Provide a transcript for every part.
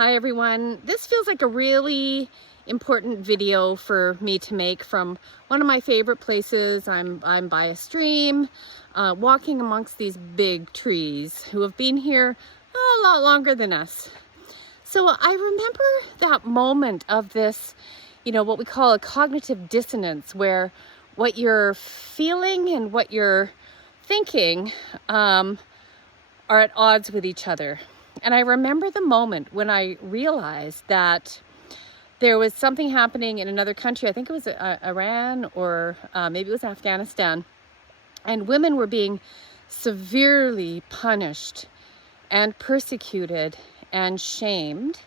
Hi everyone. This feels like a really important video for me to make from one of my favorite places. I'm by a stream, walking amongst these big trees who have been here a lot longer than us. So I remember that moment of this, what we call a cognitive dissonance, where what you're feeling and what you're thinking are at odds with each other. And I remember the moment when I realized that there was something happening in another country. I think it was Iran or maybe it was Afghanistan. And women were being severely punished and persecuted and shamed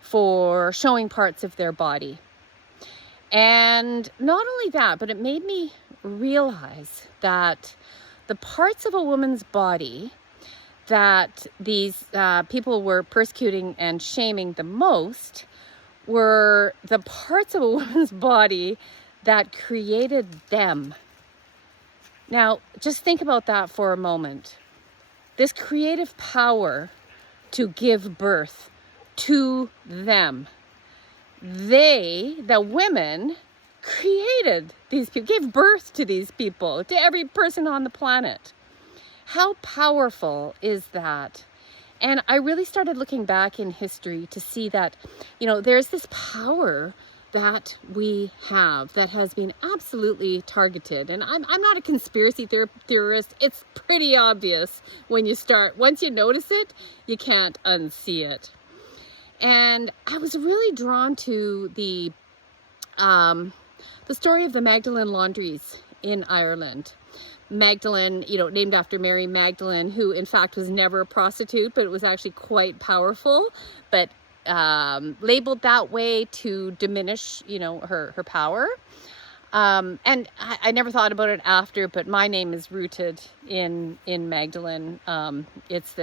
for showing parts of their body. And not only that, but it made me realize that the parts of a woman's body that these people were persecuting and shaming the most were the parts of a woman's body that created them. Now, just think about that for a moment. This creative power to give birth to them. The women, created these people, gave birth to these people, to every person on the planet. How powerful is that? And I really started looking back in history to see that, there's this power that we have that has been absolutely targeted. And I'm not a conspiracy theorist. It's pretty obvious once you notice it, you can't unsee it. And I was really drawn to the story of the Magdalene laundries in Ireland. Magdalene, named after Mary Magdalene, who in fact was never a prostitute, but it was actually quite powerful, but labeled that way to diminish, her power. And I never thought about it after, but my name is rooted in Magdalene. It's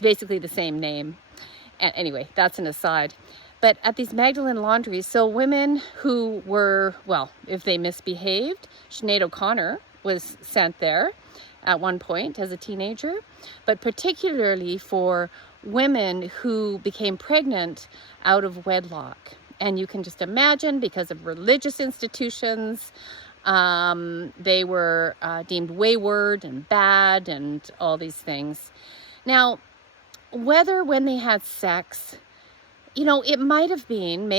basically the same name. And anyway, that's an aside. But at these Magdalene laundries, so women who were, if they misbehaved, Sinead O'Connor was sent there at one point as a teenager, but particularly for women who became pregnant out of wedlock. And you can just imagine, because of religious institutions, they were deemed wayward and bad and all these things. Now, whether when they had sex, it may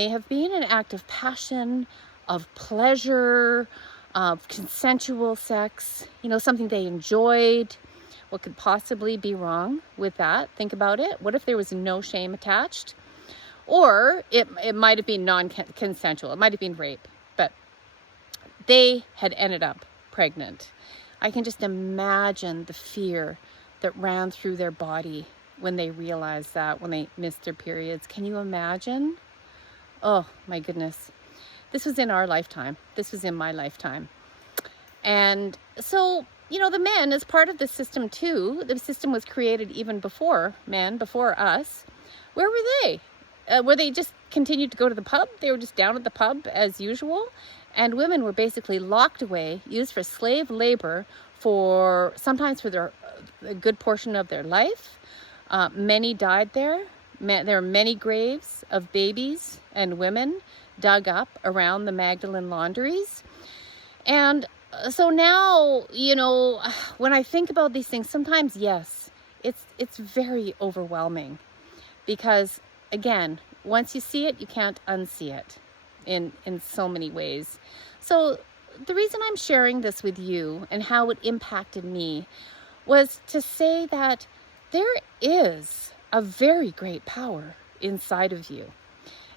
have been an act of passion, of pleasure, of consensual sex, something they enjoyed. What could possibly be wrong with that? Think about it. What if there was no shame attached? Or it might have been non-consensual. It might have been rape, but they had ended up pregnant. I can just imagine the fear that ran through their body when they realized that, when they missed their periods. Can you imagine? Oh my goodness. This was in our lifetime. This was in my lifetime. And so, the men, as part of the system too, the system was created even before men, before us. Where were they? Were they just continued to go to the pub? They were just down at the pub as usual. And women were basically locked away, used for slave labor sometimes for a good portion of their life. Many died there. There are many graves of babies and women dug up around the Magdalene laundries. And so now, when I think about these things, sometimes, yes, it's very overwhelming, because again, once you see it, you can't unsee it in so many ways. So the reason I'm sharing this with you and how it impacted me was to say that there is a very great power inside of you.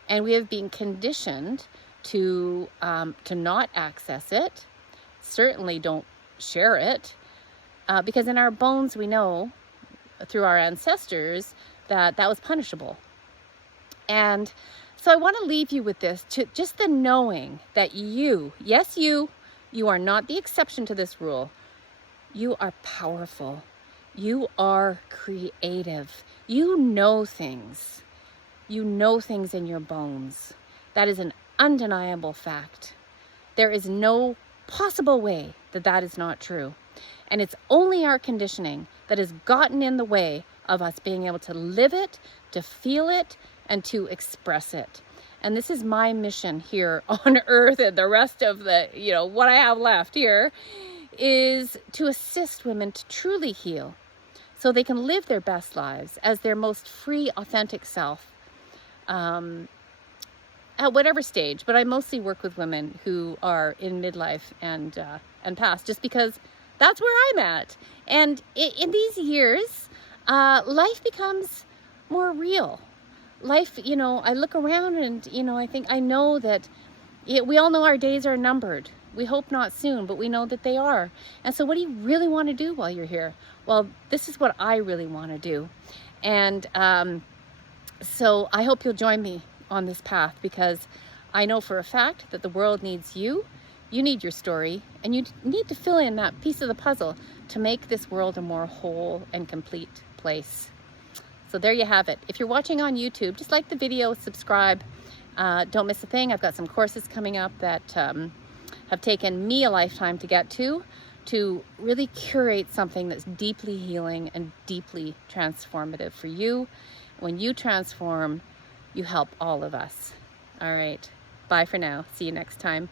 And we have been conditioned to not access it. Certainly don't share it, because in our bones we know through our ancestors that was punishable. And so I want to leave you with this, just the knowing that you are not the exception to this rule. You are powerful. You are creative. You know things. You know things in your bones. That is an undeniable fact. There is no possible way that is not true. And it's only our conditioning that has gotten in the way of us being able to live it, to feel it, and to express it. And this is my mission here on earth, and the rest of the, what I have left here is to assist women to truly heal so they can live their best lives as their most free, authentic self at whatever stage. But I mostly work with women who are in midlife and past, just because that's where I'm at. And in these years, life becomes more real. Life, I look around and, I know that we all know our days are numbered. We hope not soon, but we know that they are. And so what do you really want to do while you're here? Well, this is what I really want to do. And so I hope you'll join me on this path, because I know for a fact that the world needs you. You need your story, and you need to fill in that piece of the puzzle to make this world a more whole and complete place. So there you have it. If you're watching on YouTube, just like the video, subscribe. Don't miss a thing. I've got some courses coming up that have taken me a lifetime to get to really curate something that's deeply healing and deeply transformative for you. When you transform, you help all of us. All right. Bye for now. See you next time.